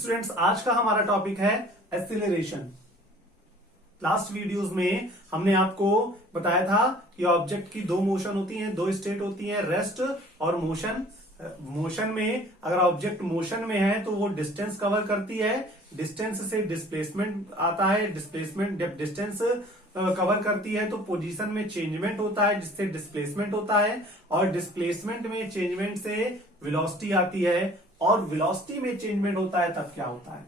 Students, आज का हमारा टॉपिक है एक्सीलरेशन। लास्ट वीडियोस में हमने आपको बताया था कि ऑब्जेक्ट की दो मोशन होती हैं, दो स्टेट होती हैं, रेस्ट और मोशन। मोशन में अगर ऑब्जेक्ट मोशन में है तो वो डिस्टेंस कवर करती है, डिस्टेंस से डिस्प्लेसमेंट आता है, डिस्प्लेसमेंट जब डिस्टेंस कवर करती है तो पोजीशन में चेंजमेंट होता है जिससे डिस्प्लेसमेंट होता है, और डिस्प्लेसमेंट में चेंजमेंट से वेलोसिटी आती है, और वेलोसिटी में चेंजमेंट होता है तब क्या होता है।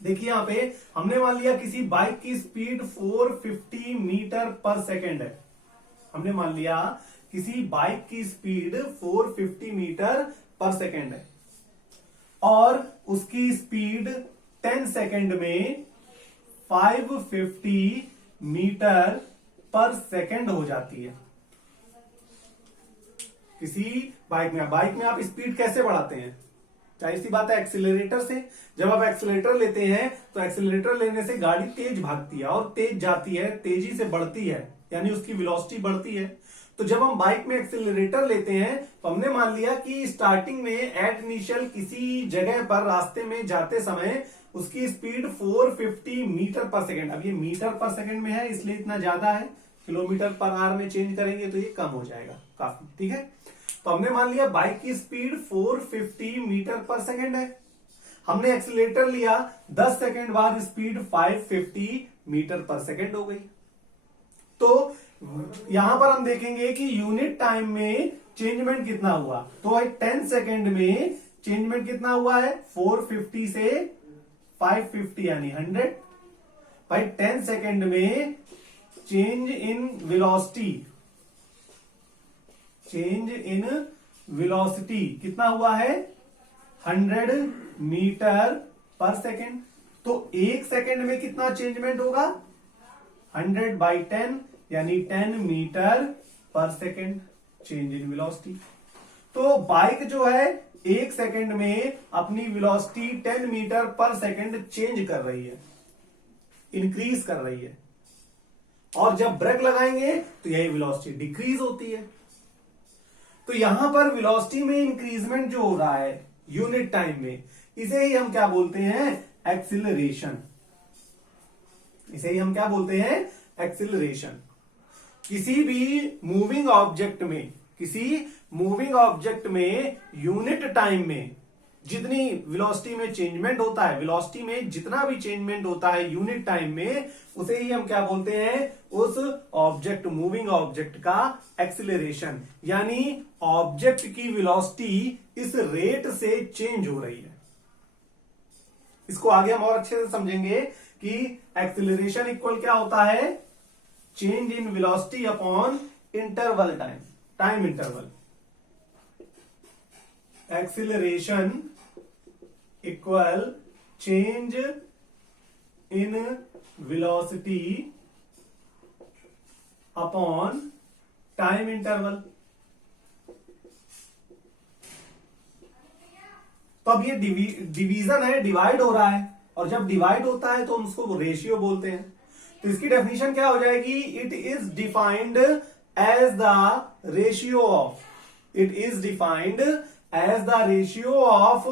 देखिए यहां पे हमने मान लिया किसी बाइक की स्पीड 450 मीटर पर सेकेंड है। हमने मान लिया किसी बाइक की स्पीड 450 मीटर पर सेकेंड है और उसकी स्पीड 10 सेकेंड में 550 मीटर पर सेकेंड हो जाती है। किसी बाइक में आप स्पीड कैसे बढ़ाते हैं? जाहिर सी बात है एक्सीलरेटर से। जब आप एक्सीलरेटर लेते हैं तो एक्सीलरेटर लेने से गाड़ी तेज भागती है और तेज जाती है, तेजी से बढ़ती है, यानी उसकी वेलोसिटी बढ़ती है। तो जब हम बाइक में एक्सीलरेटर लेते हैं तो हमने मान लिया कि स्टार्टिंग में एट इनिशियल किसी जगह पर रास्ते में जाते समय उसकी स्पीड 450 मीटर पर सेकेंड। अब ये मीटर पर सेकेंड में है इसलिए इतना ज्यादा है, किलोमीटर पर आवर में चेंज करेंगे तो ये कम हो जाएगा काफी। ठीक है, तो हमने मान लिया बाइक की स्पीड 450 मीटर पर सेकेंड है। हमने एक्सीलरेटर लिया, 10 सेकेंड बाद स्पीड 550 मीटर पर सेकेंड हो गई। तो यहां पर हम देखेंगे कि यूनिट टाइम में चेंजमेंट कितना हुआ। तो भाई 10 सेकेंड में चेंजमेंट कितना हुआ है? 450 से 550 यानी 100। भाई 10 सेकेंड में change in velocity, change in velocity कितना हुआ है? 100 मीटर पर सेकेंड। तो एक सेकेंड में कितना चेंजमेंट होगा? 100 बाई 10 यानी 10 मीटर पर सेकेंड चेंज इन वेलोसिटी। तो बाइक जो है एक सेकेंड में अपनी वेलोसिटी 10 मीटर पर सेकेंड चेंज कर रही है, इंक्रीज कर रही है, और जब ब्रेक लगाएंगे तो यही वेलोसिटी डिक्रीज होती है। तो यहां पर वेलोसिटी में इंक्रीजमेंट जो हो रहा है यूनिट टाइम में, इसे ही हम क्या बोलते हैं? एक्सीलरेशन। इसे ही हम क्या बोलते हैं? एक्सीलरेशन। किसी भी मूविंग ऑब्जेक्ट में यूनिट टाइम में जितनी वेलोसिटी में चेंजमेंट होता है, वेलोसिटी में जितना भी चेंजमेंट होता है यूनिट टाइम में, उसे ही हम क्या बोलते हैं? उस ऑब्जेक्ट, मूविंग ऑब्जेक्ट का एक्सीलरेशन। यानी ऑब्जेक्ट की वेलोसिटी इस रेट से चेंज हो रही है। इसको आगे हम और अच्छे से समझेंगे कि एक्सीलरेशन इक्वल क्या होता है? Change in velocity upon interval time interval. Acceleration equal change in velocity upon time interval. तो अब ये डिवीजन है, डिवाइड हो रहा है, और जब डिवाइड होता है तो हम उसको रेशियो बोलते हैं। तो इसकी डेफिनेशन क्या हो जाएगी? It is defined as the ratio of, it is defined as the ratio of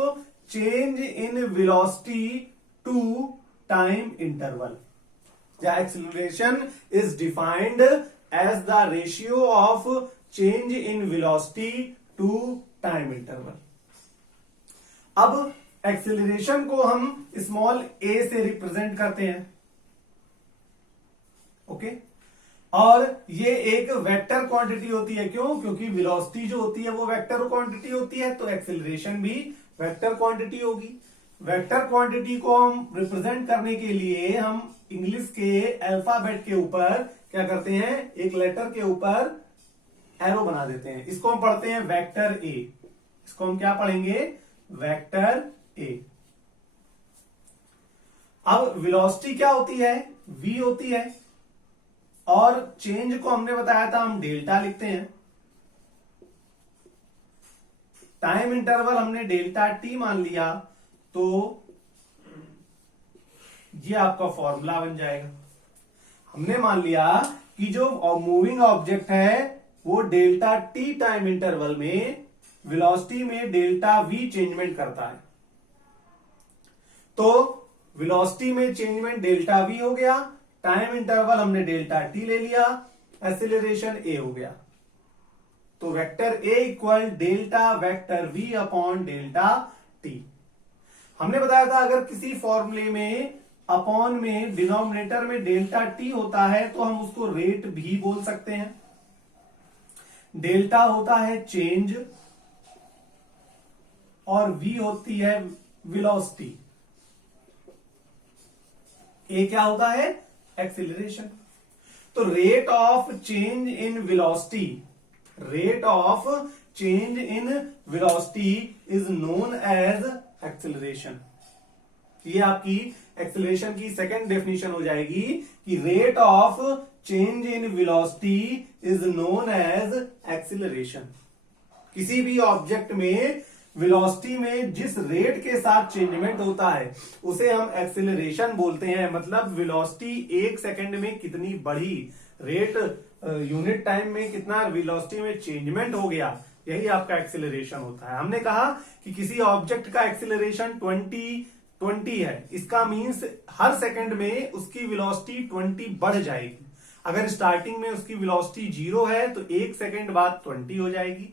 change in velocity to time interval. The acceleration is defined as the ratio of change in velocity to time interval. अब acceleration को हम small a से represent करते हैं, okay. और ये एक vector quantity होती है। क्यों? क्योंकि वेलोसिटी जो होती है वो वेक्टर क्वांटिटी होती है, तो एक्सीलरेशन भी वेक्टर क्वांटिटी होगी। वेक्टर क्वांटिटी को हम रिप्रेजेंट करने के लिए हम इंग्लिश के अल्फाबेट के ऊपर क्या करते हैं? एक लेटर के ऊपर एरो बना देते हैं। इसको हम पढ़ते हैं वेक्टर ए। इसको हम क्या पढ़ेंगे? Vector A. अब वेलोसिटी क्या होती है? v होती है, और चेंज को हमने बताया था हम डेल्टा लिखते हैं। टाइम इंटरवल हमने डेल्टा टी मान लिया, तो ये आपका फॉर्मूला बन जाएगा। हमने मान लिया कि जो मूविंग ऑब्जेक्ट है वो डेल्टा टी टाइम इंटरवल में वेलोसिटी में डेल्टा वी चेंजमेंट करता है। तो वेलोसिटी में चेंजमेंट डेल्टा वी हो गया, टाइम इंटरवल हमने डेल्टा टी ले लिया, एक्सीलरेशन ए हो गया। तो vector a equal delta vector v upon delta t. हमने बताया था अगर किसी फॉर्मूले में अपॉन में डिनोमिनेटर में डेल्टा टी होता है तो हम उसको रेट भी बोल सकते हैं। डेल्टा होता है चेंज और वी होती है वेलोसिटी, ए क्या होता है एक्सीलरेशन। तो rate of change in velocity, rate of change in velocity is known as acceleration. ये आपकी एक्सीलरेशन की सेकंड डेफिनेशन हो जाएगी कि rate of change in velocity is known as acceleration. किसी भी ऑब्जेक्ट में वेलोसिटी में जिस रेट के साथ चेंजमेंट होता है उसे हम एक्सीलरेशन बोलते हैं। मतलब वेलोसिटी एक सेकंड में कितनी बढ़ी, रेट यूनिट टाइम में कितना वेलोसिटी में चेंजमेंट हो गया, यही आपका एक्सीलरेशन होता है। हमने कहा कि किसी ऑब्जेक्ट का एक्सीलरेशन 20 है, इसका मीन्स हर सेकंड में उसकी वेलोसिटी 20 बढ़ जाएगी। अगर स्टार्टिंग में उसकी वेलोसिटी 0 है तो एक सेकंड बाद 20 हो जाएगी,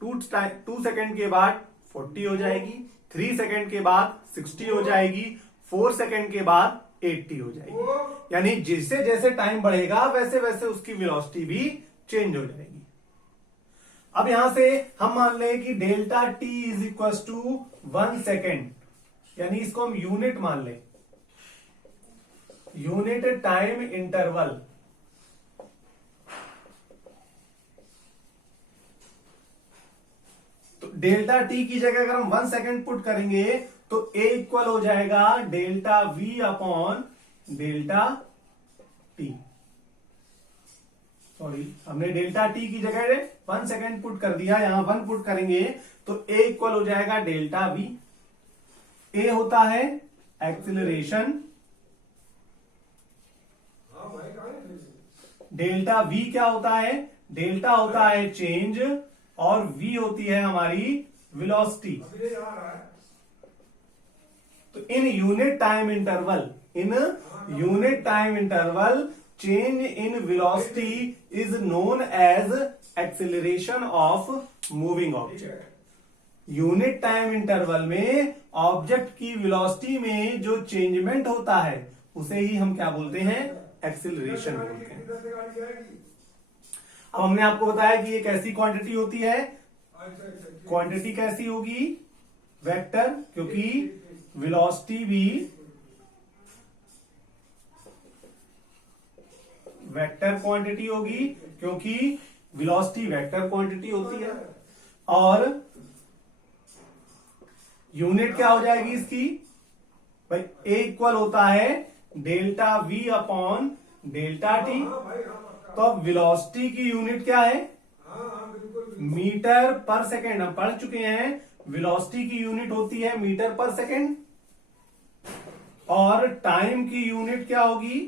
2 सेकंड के बाद 40 हो जाएगी, 3 सेकंड के बाद 60 हो जाएगी, 4 सेकंड के बाद 80 हो जाएगी। यानी जैसे जैसे टाइम बढ़ेगा वैसे वैसे उसकी वेलोसिटी भी चेंज हो जाएगी। अब यहां से हम मान लें कि delta t is equal to 1 second, यानी इसको हम यूनिट मान लें, यूनिट टाइम इंटरवल। तो डेल्टा टी की जगह अगर हम 1 सेकेंड पुट करेंगे तो ए इक्वल हो जाएगा delta we upon delta T. Sorry, हमने डेल्टा टी की जगह 1 सेकेंड पुट कर दिया, यहां 1 पुट करेंगे तो ए इक्वल हो जाएगा डेल्टा वी। ए होता है एक्सीलरेशन, डेल्टा वी क्या होता है, डेल्टा होता है चेंज और वी होती है हमारी वेलोसिटी। तो in unit time interval, in unit time interval change in velocity is known as acceleration of moving object. Unit time interval में ऑब्जेक्ट की वेलोसिटी में जो चेंजमेंट होता है उसे ही हम क्या बोलते हैं, एक्सीलरेशन बोलते हैं। अब हमने आपको बताया कि ये कैसी क्वांटिटी होती है, क्वांटिटी कैसी होगी, वेक्टर, क्योंकि वेलोसिटी भी वेक्टर क्वांटिटी होगी, क्योंकि वेलोसिटी वेक्टर क्वांटिटी होती है। और यूनिट क्या हो जाएगी इसकी भाई, ए इक्वल होता है delta we upon delta T. तो अब वेलोसिटी की यूनिट क्या है, मीटर पर सेकेंड। हम पढ़ चुके हैं वेलोसिटी की यूनिट होती है मीटर पर सेकेंड, और टाइम की यूनिट क्या होगी,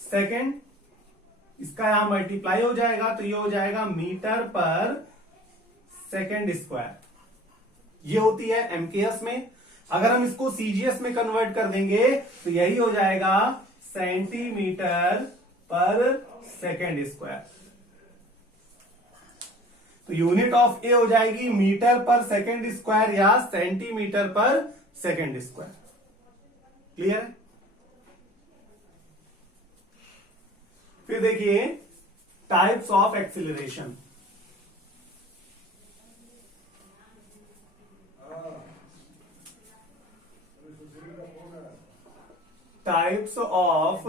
सेकेंड। इसका यहां मल्टीप्लाई हो जाएगा तो ये हो जाएगा मीटर पर सेकेंड स्क्वायर। ये होती है एमकेएस में। अगर हम इसको सीजीएस में कन्वर्ट कर देंगे तो यही हो जाएगा सेंटीमीटर पर सेकेंड स्क्वायर। तो यूनिट ऑफ ए हो जाएगी मीटर पर सेकेंड स्क्वायर या सेंटीमीटर पर सेकेंड स्क्वायर। क्लियर? फिर देखिए types of acceleration. Types of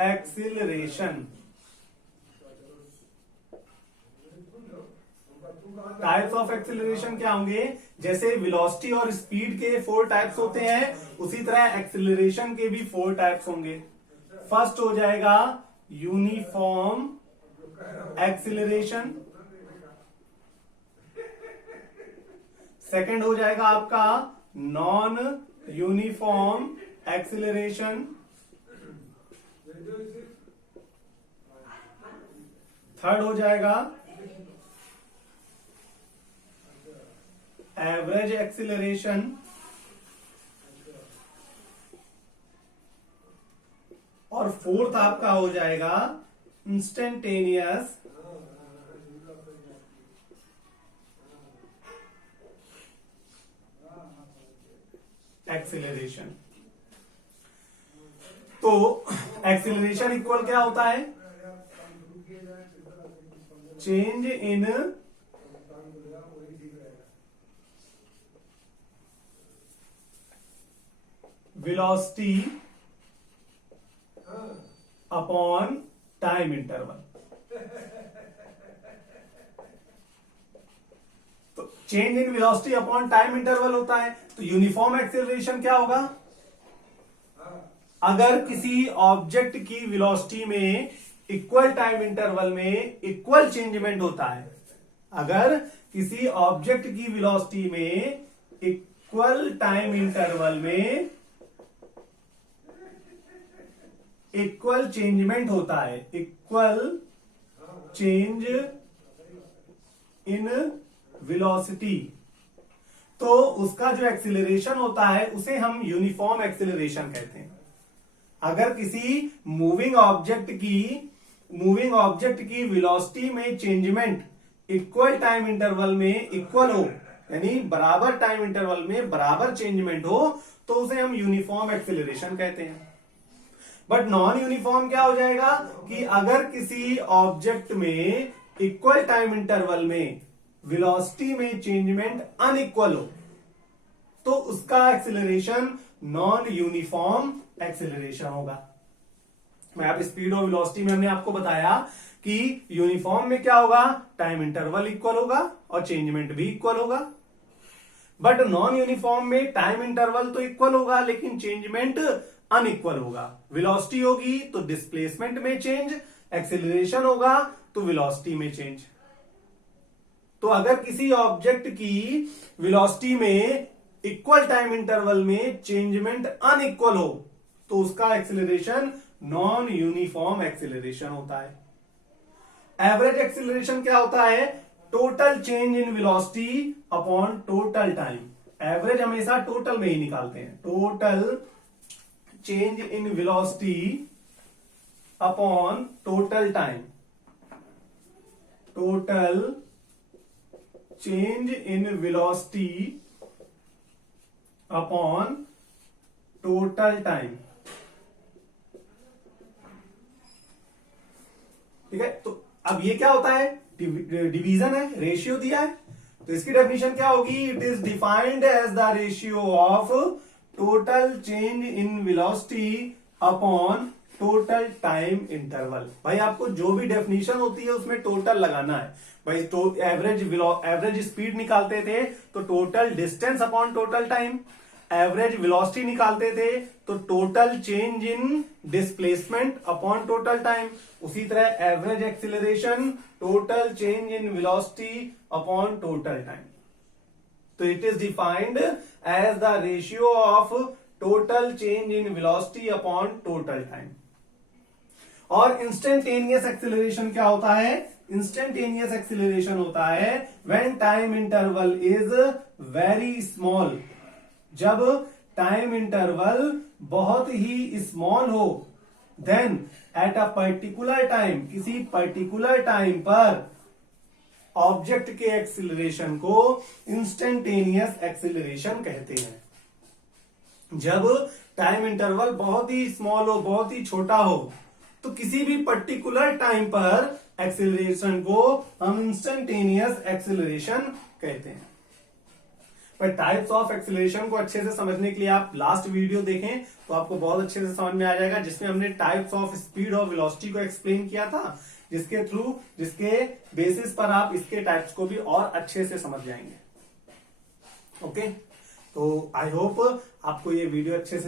acceleration, types of acceleration क्या होंगे, जैसे वेलोसिटी और स्पीड के 4 टाइप्स होते हैं, उसी तरह एक्सीलरेशन के भी 4 टाइप्स होंगे। फर्स्ट हो जाएगा यूनिफॉर्म एक्सीलरेशन, सेकंड हो जाएगा आपका नॉन यूनिफॉर्म एक्सीलरेशन, थर्ड हो जाएगा एवरेज एक्सीलरेशन, और फोर्थ आपका हो जाएगा इंस्टेंटेनियस एक्सेलरेशन। तो एक्सेलरेशन इक्वल क्या होता है? Change in velocity upon time interval. तो change in velocity upon time interval होता है। तो यूनिफॉर्म एक्सेलरेशन क्या होगा? अगर किसी ऑब्जेक्ट की वेलोसिटी में इक्वल टाइम इंटरवल में इक्वल चेंजमेंट होता है, अगर किसी ऑब्जेक्ट की वेलोसिटी में इक्वल टाइम इंटरवल में इक्वल चेंजमेंट होता है, इक्वल चेंज इन वेलोसिटी, तो उसका जो एक्सीलरेशन होता है उसे हम यूनिफॉर्म एक्सीलरेशन कहते हैं। अगर किसी मूविंग ऑब्जेक्ट की वेलोसिटी में चेंजमेंट इक्वल टाइम इंटरवल में इक्वल हो, यानी बराबर टाइम इंटरवल में बराबर चेंजमेंट हो, तो उसे हम यूनिफॉर्म एक्सीलरेशन कहते हैं। बट नॉन यूनिफॉर्म क्या हो जाएगा कि अगर किसी ऑब्जेक्ट में इक्वल टाइम इंटरवल में वेलोसिटी में चेंजमेंट अनइक्वल हो, तो उसका एक्सीलरेशन नॉन यूनिफॉर्म एक्सीलरेशन होगा। मैं आप स्पीड और वेलोसिटी में हमने आपको बताया कि यूनिफॉर्म में क्या होगा, टाइम इंटरवल इक्वल होगा और चेंजमेंट भी इक्वल होगा। बट नॉन यूनिफॉर्म में टाइम इंटरवल तो इक्वल होगा लेकिन चेंजमेंट अनइक्वल होगा। वेलोसिटी होगी तो डिस्प्लेसमेंट में चेंज, एक्सेलरेशन होगा तो वेलोसिटी में चेंज। तो अगर किसी ऑब्जेक्ट की वेलोसिटी में इक्वल टाइम इंटरवल में चेंजमेंट अनइक्वल हो, तो उसका एक्सेलरेशन नॉन यूनिफॉर्म एक्सेलरेशन होता है। एवरेज एक्सेलरेशन क्या होता है? Total change in velocity upon total time. Average हमेशा टोटल में ही निकालते हैं। Total change in velocity upon total time. Total change in velocity upon total time. ठीक है, तो अब ये क्या होता है? डिवीजन है, रेशियो दिया है, तो इसकी डेफिनेशन क्या होगी? It is defined as the ratio of total change in velocity upon total time interval. भाई आपको जो भी डेफिनेशन होती है उसमें टोटल लगाना है। भाई तो एवरेज स्पीड निकालते थे तो total distance upon total time, average velocity निकालते थे तो total change in displacement upon total time. उसी तरह average acceleration total change in velocity upon total time. तो it is defined as the ratio of total change in velocity upon total time. और instantaneous acceleration क्या होता है? Instantaneous acceleration होता है when time interval is very small. जब time interval बहुत ही स्मॉल हो, then at a particular time, किसी पर्टिकुलर टाइम पर ऑब्जेक्ट के एक्सीलरेशन को इंस्टेंटेनियस एक्सीलरेशन कहते हैं। जब टाइम इंटरवल बहुत ही स्मॉल हो, बहुत ही छोटा हो, तो किसी भी पर्टिकुलर टाइम पर एक्सीलरेशन को हम इंस्टेंटेनियस एक्सीलरेशन कहते हैं। पर टाइप्स ऑफ एक्सीलरेशन को अच्छे से समझने के लिए आप लास्ट वीडियो देखें तो आपको बहुत अच्छे से समझ में आ जाएगा, जिसमें हमने टाइप्स ऑफ स्पीड और वेलोसिटी को एक्सप्लेन किया था, जिसके बेसिस पर आप इसके टाइप्स को भी और अच्छे से समझ जाएंगे। ओके, तो आई होप आपको ये वीडियो अच्छे से